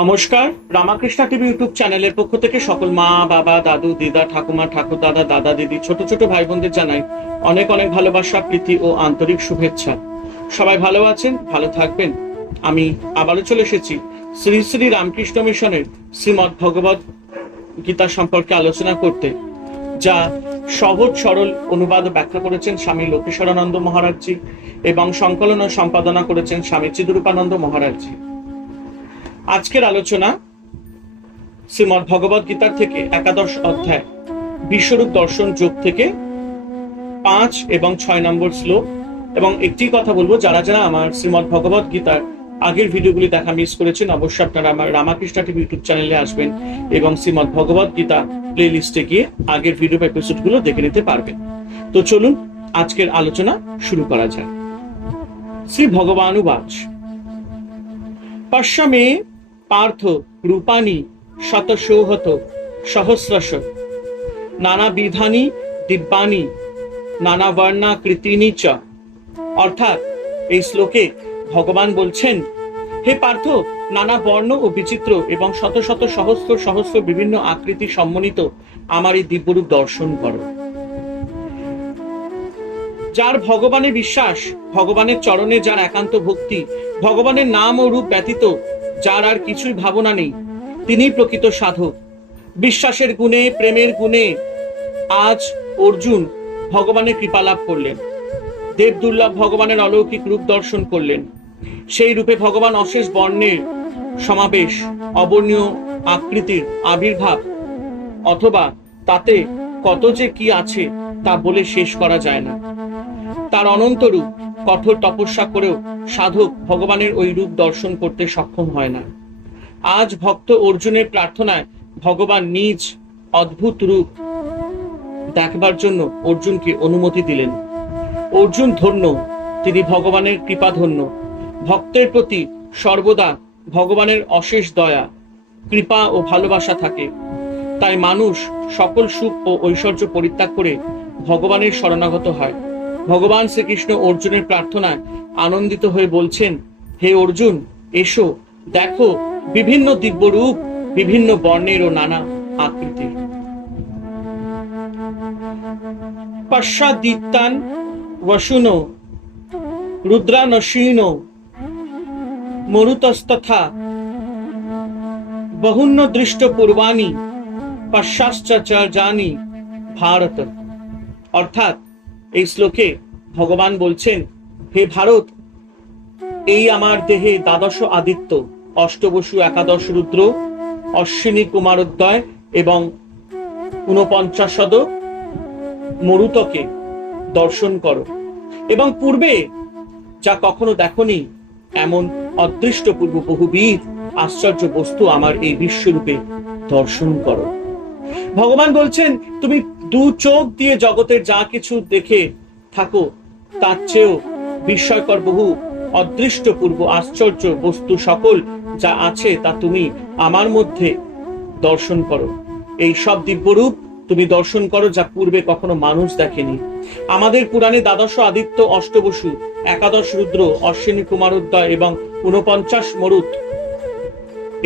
নমস্কার, Ramakrishna TV YouTube চ্যানেলের পক্ষ থেকে সকল মা, বাবা, দাদু, দিদা, ঠাকুমা, ঠাকুর দাদা, দাদা, দিদি, ছোট ছোট ভাই বোনদের জানাই অনেক অনেক ভালোবাসা, প্রীতি ও আন্তরিক শুভেচ্ছা। সবাই ভালো আছেন, ভালো থাকবেন। আমি আবারও চলে এসেছি শ্রী শ্রী রামকৃষ্ণ মিশনের শ্রীমদ্ ভগবত গীতা সম্পর্কে আলোচনা করতে, যা সহজ সরল অনুবাদ ও ব্যাখ্যা করেছেন স্বামী লোকেশ্বরানন্দ মহারাজজি এবং সংকলন ও সম্পাদনা করেছেন স্বামী চিদরূপানন্দ মহারাজজি। আজকের আলোচনা শ্রীমদ্ ভগবত গীতার থেকে একাদশ অধ্যায় বিশ্বরূপ দর্শন যোগ থেকে 5 এবং 6 নম্বর শ্লোক। এবং একটি কথা বলবো, যারা যারা আমার শ্রীমদ্ ভগবত গীতার আগের ভিডিওগুলি দেখা মিস করেছেন, অবশ্যই আপনারা আমার রামাকৃষ্ণ টিভি ইউটিউব চ্যানেলে আসবেন এবং শ্রীমদ্ ভগবত গীতা প্লে লিস্টে গিয়ে আগের ভিডিও এপিসোডগুলো দেখে নিতে পারবেন। তো চলুন আজকের আলোচনা শুরু করা যায়। শ্রী ভগবানুবাচ পশ্যমে পার্থ রূপানি শতশোহত সহস্রশ নানা বিধানি দিব্যানি নানা বর্ণাকৃতিনি চ। অর্থাৎ এই শ্লোকে ভগবান বলছেন, হে পার্থ, নানা বর্ণ ও বিচিত্র এবং শত শত সহস্র সহস্র বিভিন্ন আকৃতি সম্মন্বিত আমার এই দিব্যরূপ দর্শন করো। যার ভগবানের বিশ্বাস, ভগবানের চরণে যার একান্ত ভক্তি, ভগবানের নাম ও রূপ ব্যতীত যার আর কিছুই ভাবনা নেই, তিনিই প্রকৃত সাধক। বিশ্বাসের গুণে, প্রেমের গুণে আজ অর্জুন ভগবানের কৃপা লাভ করলেন, দেব দুর্লভ ভগবানের অলৌকিক রূপ দর্শন করলেন। সেই রূপে ভগবান অশেষ বর্ণের সমাবেশ, অবর্ণীয় আকৃতির আবির্ভাব, অথবা তাতে কত যে কি আছে তা বলে শেষ করা যায় না। তার অনন্ত রূপ, কঠোর তপস্যা করেও সাধক ভগবানের ওই রূপ দর্শন করতে সক্ষম হয় না। আজ ভক্ত অর্জুনের প্রার্থনায় ভগবান নিজ অদ্ভুত রূপ দেখবার জন্য অর্জুনকে অনুমতি দিলেন। অর্জুন ধন্য, তিনি ভগবানের কৃপা ধন্য। ভক্তের প্রতি সর্বদা ভগবানের অশেষ দয়া, কৃপা ও ভালোবাসা থাকে। তাই মানুষ সকল সুখ ও ঐশ্বর্য পরিত্যাগ করে ভগবানের শরণাগত হয়। ভগবান শ্রীকৃষ্ণ অর্জুনের প্রার্থনায় আনন্দিত হয়ে বলছেন, হে অর্জুন, এসো, দেখো বিভিন্ন দিব্য রূপ, বিভিন্ন বর্ণের ও নানা আকৃতির। পশ্চাদিত্যান বসুনো রুদ্রানশীন মরুতস্তথা বহুন্য দৃষ্ট পূর্বাণি পশ্চাশ্চর্যানি ভারত। অর্থাৎ এই শ্লোকে ভগবান বলছেন, হে ভারত, এই আমার দেহে দ্বাদশ আদিত্য, অষ্টবসু, একাদশ রুদ্র, অশ্বিনী কুমারোদয় এবং 49 মরুতকে দর্শন করো, এবং পূর্বে যা কখনো দেখনি এমন অদৃষ্টপূর্ব বহুবিধ আশ্চর্য বস্তু আমার এই বিশ্বরূপে দর্শন করো। ভগবান বলছেন, তুমি দু চোখ দিয়ে জগতের যা কিছু দেখে থাকো তার চেয়েও বিস্ময়কর বহু অদৃষ্টপূর্ব আশ্চর্য বস্তু সকল যা আছে তা তুমি আমার মধ্যে দর্শন করো। এই সব দিব্যরূপ তুমি দর্শন করো যা পূর্বে কখনো মানুষ দেখেনি। আমাদের পুরাণে দ্বাদশ আদিত্য, অষ্টবসু, একাদশ রুদ্র, অশ্বিনী কুমারোদয় এবং 49 মরুত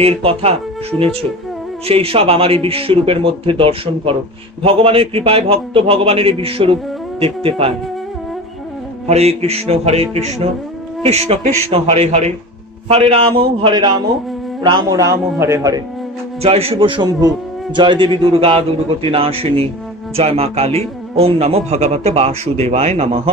এর কথা শুনেছ। সেই সব আমার এই বিশ্বরূপের মধ্যে দর্শন করো। ভগবানের কৃপায় ভক্ত ভগবানের এই বিশ্বরূপ দেখতে পায়। হরে কৃষ্ণ কৃষ্ণ কৃষ্ণ হরে হরে, হরে রাম রাম রাম হরে হরে। জয় শিব শম্ভু, জয় দেবী দুর্গা দুর্গতি নাশিনী, জয় মা কালী। ওম নমো ভগবতে বাসুদেবায় নমঃ।